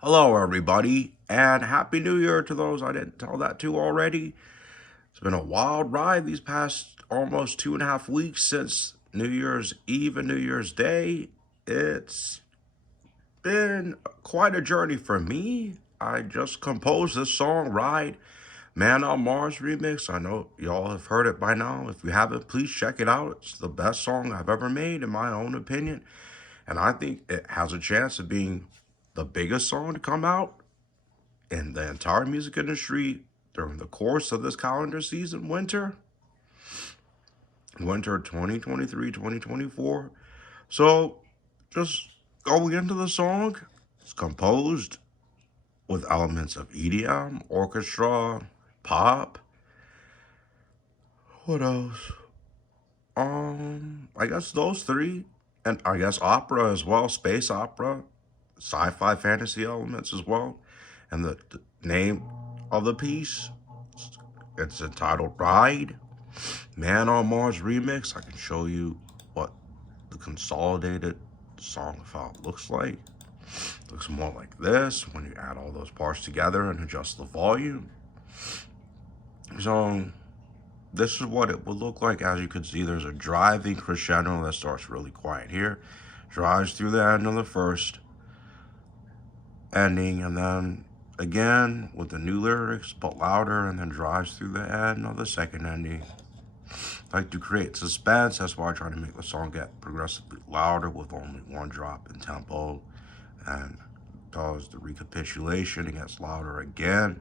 Hello, everybody, and Happy New Year to those I didn't tell that to already. It's been a wild ride these past almost 2.5 weeks since New Year's Eve and New Year's Day. It's been quite a journey for me. I just composed this song, Ride, Man on Mars remix. I know y'all have heard it by now. If you haven't, please check it out. It's the best song I've ever made, in my own opinion. And I think it has a chance of being the biggest song to come out in the entire music industry during the course of this calendar season, winter 2023-2024. So just going into the song, it's composed with elements of EDM, orchestra, pop. What else? I guess those three. And I guess opera as well, space opera, sci-fi fantasy elements as well. And the name of the piece, it's entitled Ride, Man on Mars remix. I can show you what the consolidated song file looks like. It looks more like this when you add all those parts together and adjust the volume. So this is what it would look like. As you can see, there's a driving crescendo that starts really quiet here, drives through the end of the first ending, and then again with the new lyrics but louder, and then drives through the end of the second ending. I like to create suspense. That's why I try to make the song get progressively louder with only one drop in tempo, and does the recapitulation, it gets louder again.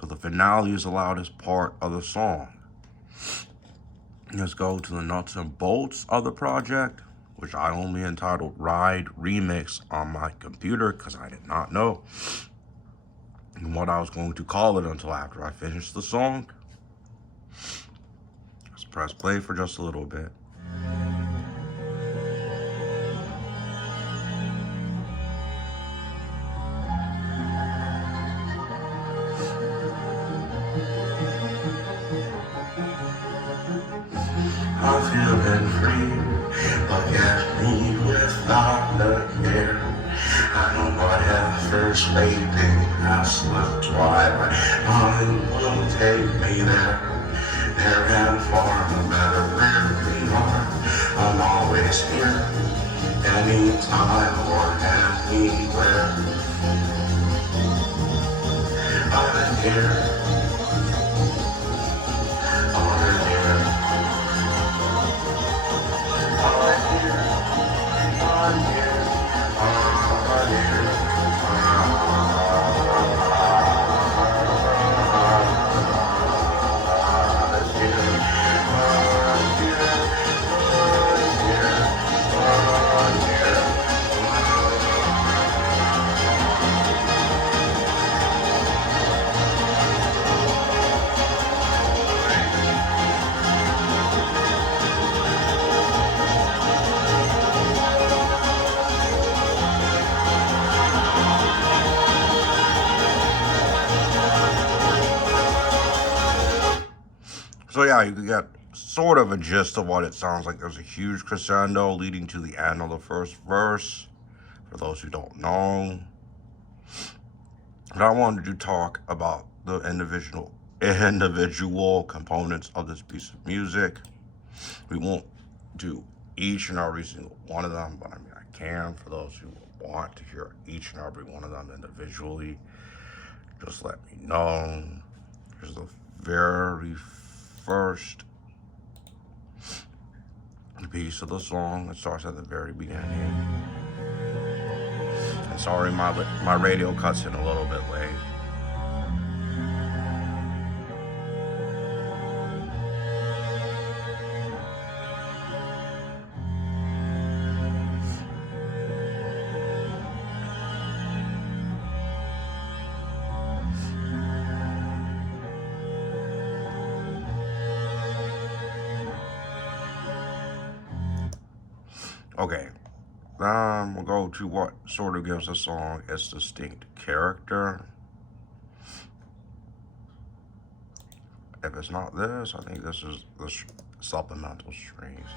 So the finale is the loudest part of the song. Let's go to the nuts and bolts of the project, which I only entitled Ride Remix on my computer because I did not know what I was going to call it until after I finished the song. Let's press play for just a little bit. I'm feeling free. Look at me without a care. I know my efforts lately have slipped by, but time will take me there and far. No matter where we are, I'm always here, anytime or anywhere. I'm here. So yeah, you can get sort of a gist of what it sounds like. There's a huge crescendo leading to the end of the first verse, for those who don't know. And I wanted to talk about the individual components of this piece of music. We won't do each and every single one of them, but I mean, I can for those who want to hear each and every one of them individually. Just let me know. Here's the very first piece of the song. It starts at the very beginning. And sorry, my radio cuts in a little bit late. Okay, we'll go to what sort of gives the song its distinct character. If it's not this, I think this is the supplemental strings.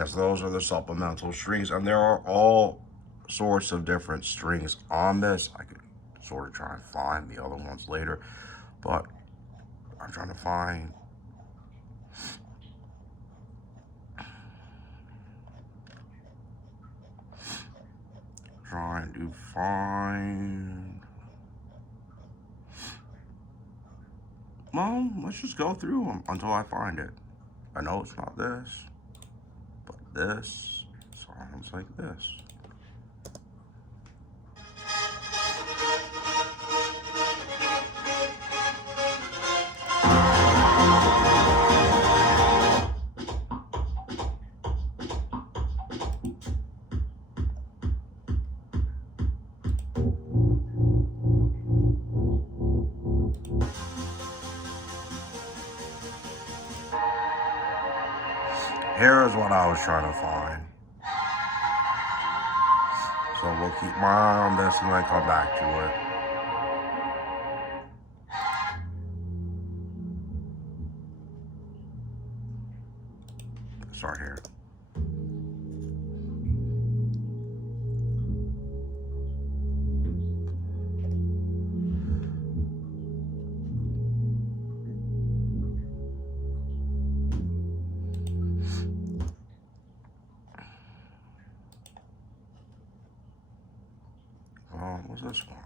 Yes, those are the supplemental strings, and there are all sorts of different strings on this. I could sort of try and find the other ones later, but I'm trying to find well, let's just go through them until I find it. I know it's not this, but this sounds like this. Here's what I was trying to find. So we'll keep my eye on this and then come back to it. Start here. What's this one?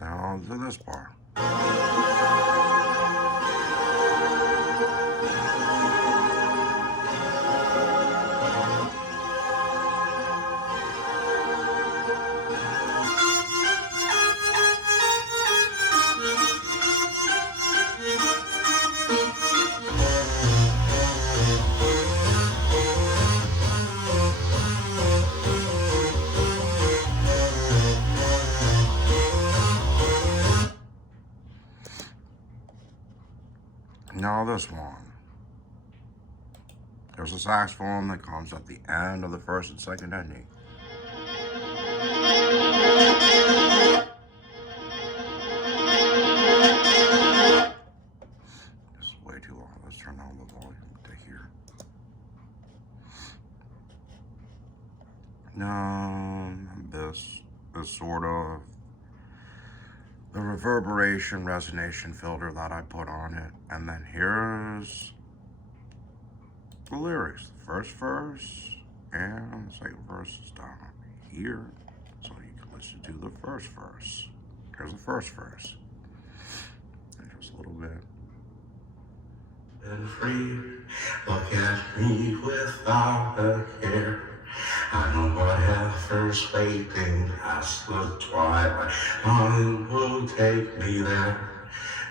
Now to this part. Now this one. There's a saxophone that comes at the end of the first and second ending. This is way too loud. Let's turn down the volume to here. Now this is sort of the reverberation resonation filter that I put on it. And then here's the lyrics. The first verse and the second verse is down here. So you can listen to the first verse. Here's the first verse. And just a little bit. And free, look at me without a care. I know what heifers waiting past the twilight. Time will take me there,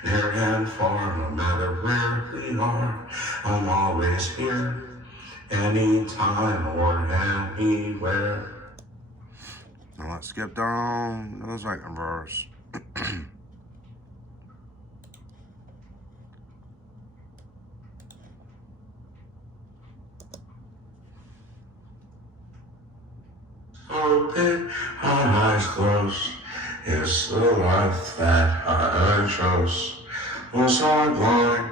near and far, no matter where we are. I'm always here anytime or anywhere. Now let's skip down to the second verse. Open our eyes closed. It's the life that I chose. Was I blind?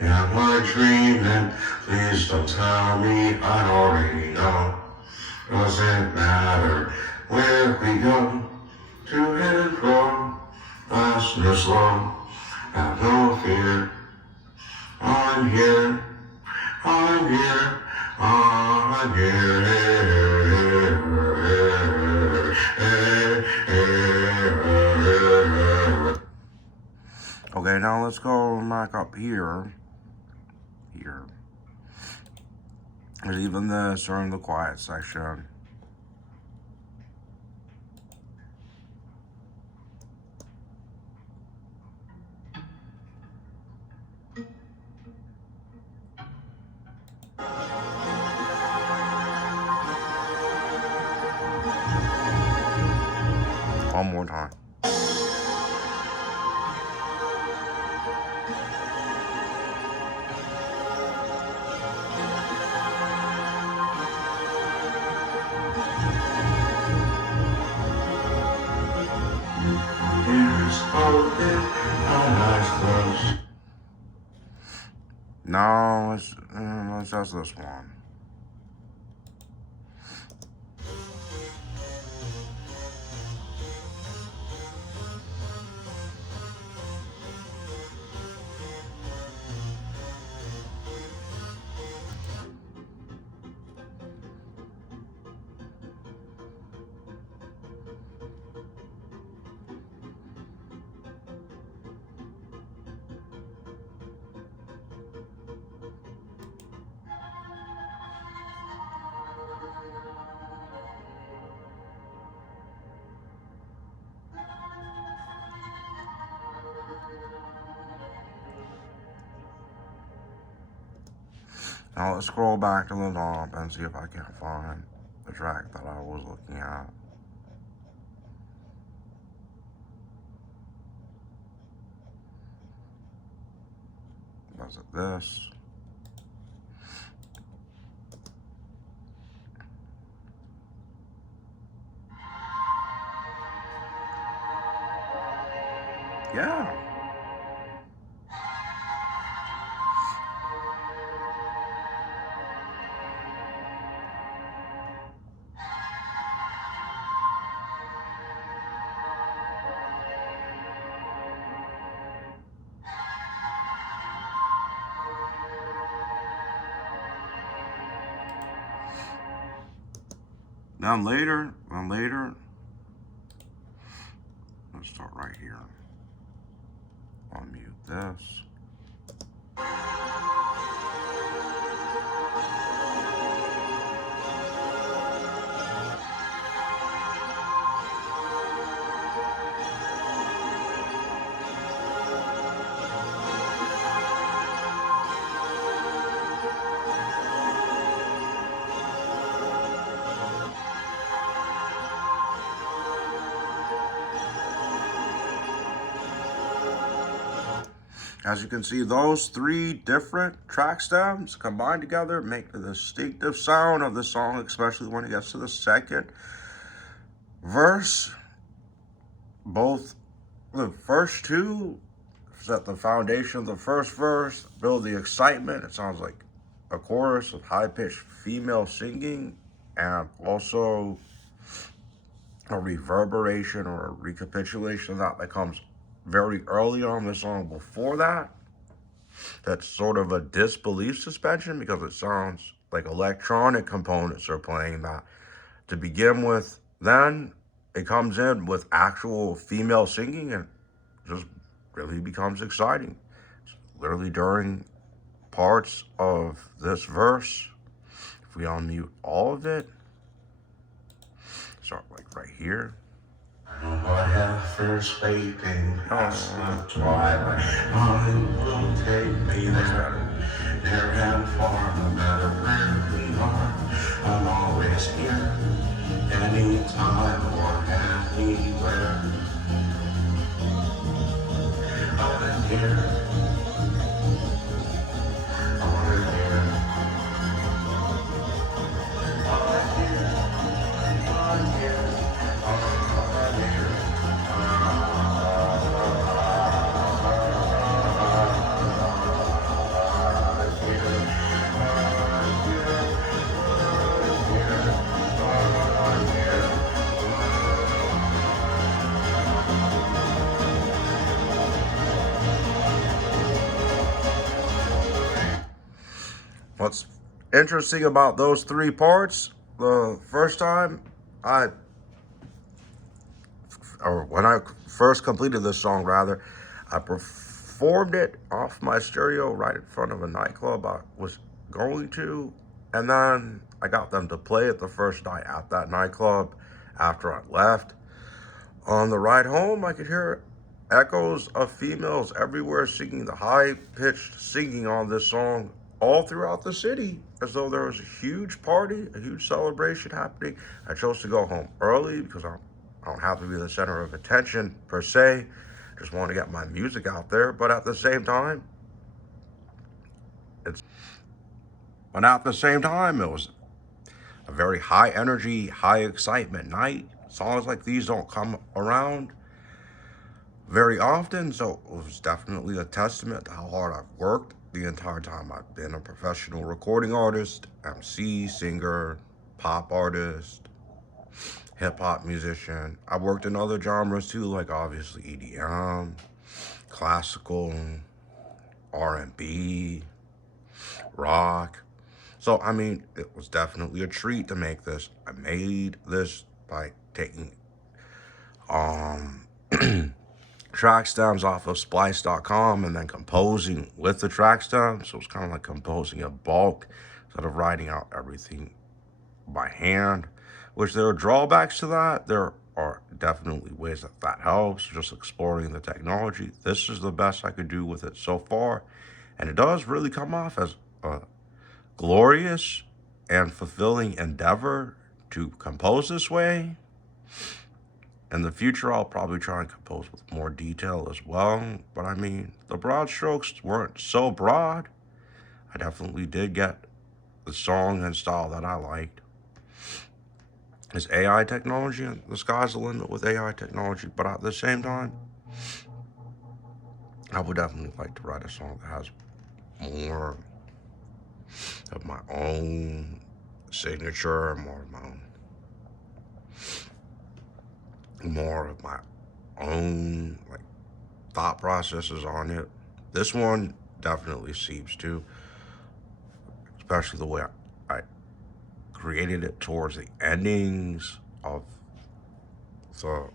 Am I dreaming? Please don't tell me I already know. Doesn't matter where we go, to and from, fast or slow. Have no fear. I'm here. I'm here. I'm here. Okay, now let's go back up here. Here. There's even this during the quiet section. One more time. Ears open, eyes closed. Now let's just this one. Now let's scroll back to the top and see if I can find the track that I was looking at. Was it this? Yeah. Then later, let's start right here. I'll mute this. As you can see, those three different track stems combined together make the distinctive sound of the song, especially when it gets to the second verse. Both the first two set the foundation of the first verse, build the excitement. It sounds like a chorus of high-pitched female singing, and also a reverberation or a recapitulation of that comes very early on the song before that. That's sort of a disbelief suspension because it sounds like electronic components are playing that to begin with. Then it comes in with actual female singing and just really becomes exciting. It's literally during parts of this verse, if we unmute all of it, start like right here. Whatever's waiting past the twilight, time will take me there. Near and far, no matter where we What's interesting about those three parts, the first time when I first completed this song, rather, I performed it off my stereo right in front of a nightclub I was going to, and then I got them to play it the first night at that nightclub after I left. On the ride home, I could hear echoes of females everywhere singing the high-pitched singing on this song all throughout the city, as though there was a huge party, a huge celebration happening. I chose to go home early because I don't have to be the center of attention per se. Just want to get my music out there, but at the same time, it was a very high energy, high excitement night. Songs like these don't come around very often, so it was definitely a testament to how hard I've worked the entire time I've been a professional recording artist, MC, singer, pop artist, hip-hop musician. I worked in other genres too, like obviously EDM, classical, R&B, rock. So, I mean, it was definitely a treat to make this. I made this by taking track stems off of splice.com and then composing with the track stems. So it's kind of like composing in bulk instead of writing out everything by hand, which there are drawbacks to that. There are definitely ways that helps, just exploring the technology. This is the best I could do with it so far, and it does really come off as a glorious and fulfilling endeavor to compose this way. In the future, I'll probably try and compose with more detail as well. But I mean, the broad strokes weren't so broad. I definitely did get the song and style that I liked. It's AI technology, and the sky's the limit with AI technology. But at the same time, I would definitely like to write a song that has more of my own signature, more of my own like thought processes on it. This one definitely seems to, especially the way I created it towards the endings of the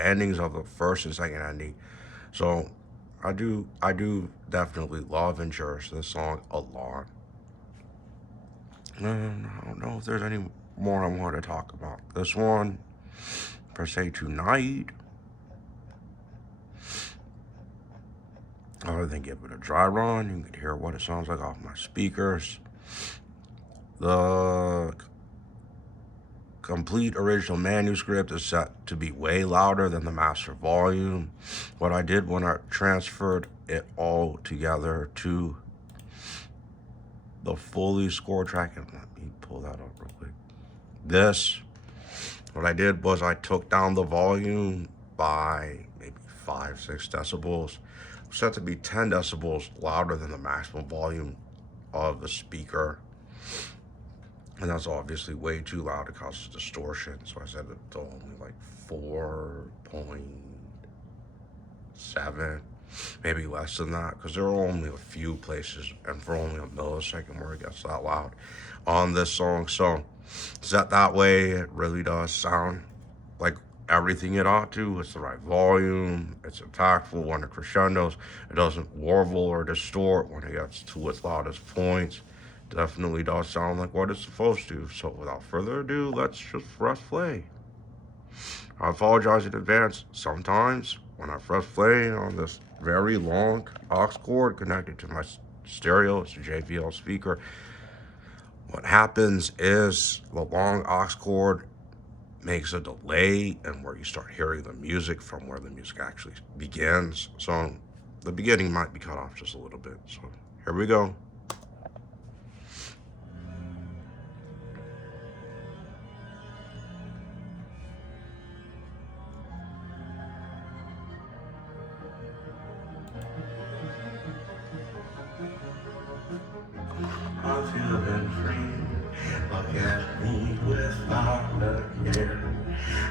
endings of the first and second ending. So I do definitely love and cherish this song a lot. And I don't know if there's any more I want to talk about this one per se tonight, other than give it a dry run. You can hear what it sounds like off my speakers. The complete original manuscript is set to be way louder than the master volume. What I did when I transferred it all together to the fully scored track, and let me pull that up real quick. What I did was I took down the volume by maybe 5-6 decibels. Set to be 10 decibels louder than the maximum volume of the speaker. And that's obviously way too loud to cause distortion. So I set it to only like 4.7, maybe less than that, because there are only a few places and for only a millisecond where it gets that loud on this song. So set that way, it really does sound like everything it ought to. It's the right volume, it's impactful when it crescendos, it doesn't warble or distort when it gets to its loudest points. Definitely does sound like what it's supposed to. So without further ado, let's just press play. I apologize in advance. Sometimes when I press play on this very long aux cord connected to my stereo, it's a JBL speaker, what happens is the long aux cord makes a delay and where you start hearing the music from where the music actually begins. So the beginning might be cut off just a little bit. So here we go. I'm feeling free. Look at me without a care.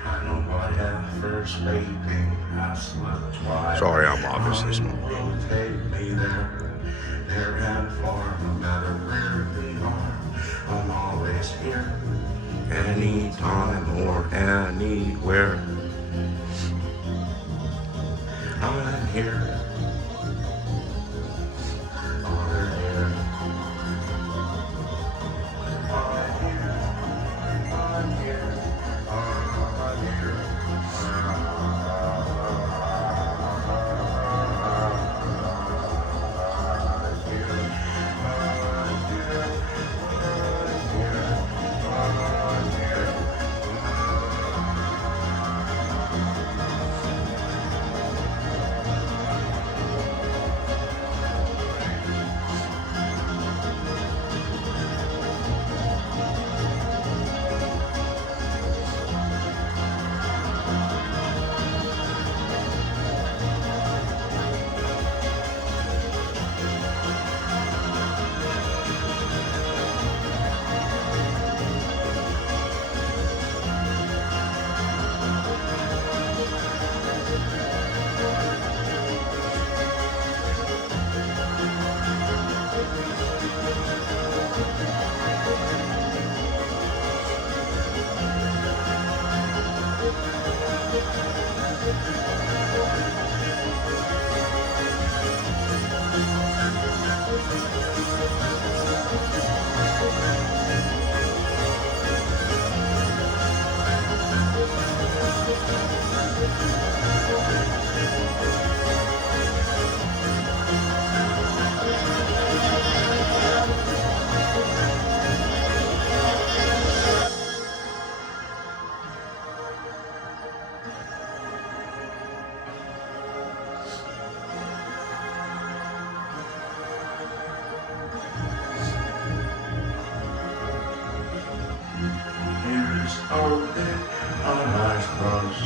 I know what efforts waiting. I slept twice. Sorry, I'm obviously smoking. Will take me there, near and far, no matter where we are. I'm always here, Anytime or anywhere. I'm here. Open our eyes closed.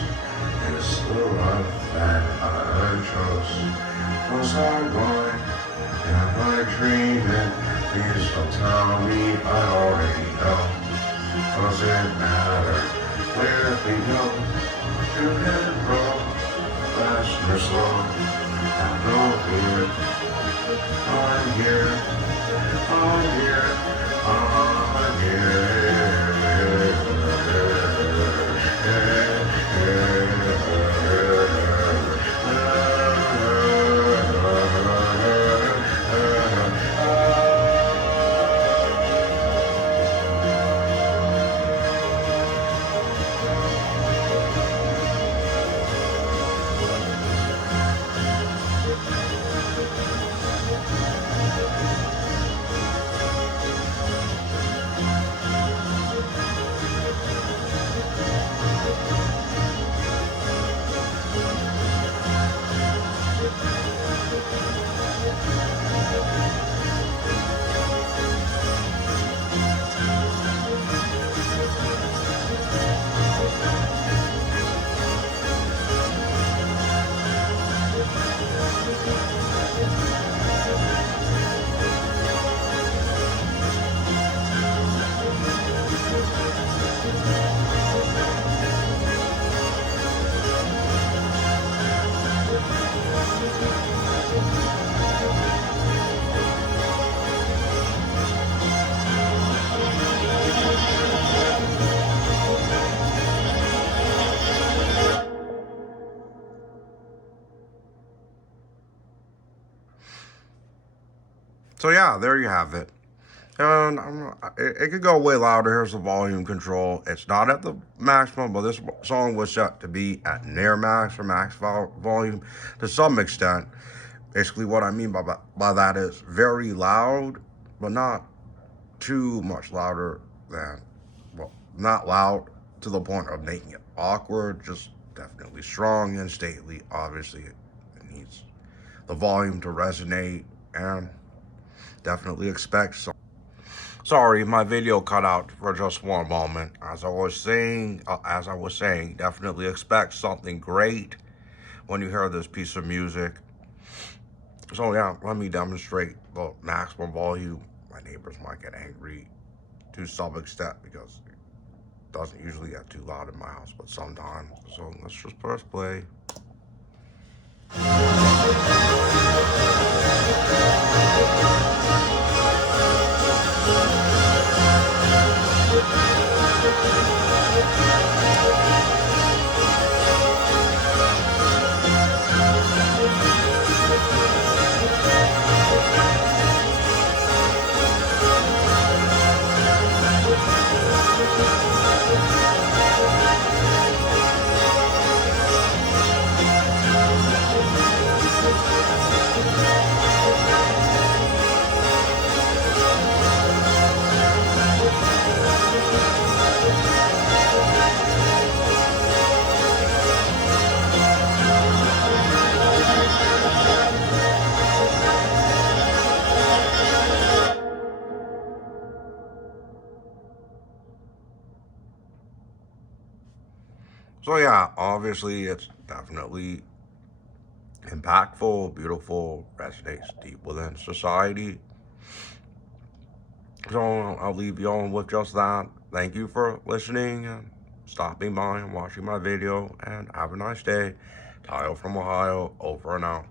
It's the life that I chose. Was I blind? Am I dreaming? Please don't tell me I already know. Does it matter where we go? To and fro, fast or slow. I know here. I'm here. I'm here. I'm here. So yeah, there you have it. And it could go way louder. Here's the volume control. It's not at the maximum, but this song was set to be at near max or max volume to some extent. Basically, what I mean by that is very loud, but not too much louder than, well, not loud to the point of making it awkward, just definitely strong and stately. Obviously, it needs the volume to resonate, and definitely expect some. Sorry, my video cut out for just one moment. As I was saying, definitely expect something great when you hear this piece of music. So yeah, let me demonstrate the maximum volume. My neighbors might get angry to some extent because it doesn't usually get too loud in my house, but sometimes. So let's just press play. So yeah, obviously it's definitely impactful, beautiful, resonates deep within society. So I'll leave you all with just that. Thank you for listening and stopping by and watching my video, and have a nice day. Tayo from Ohio, over and out.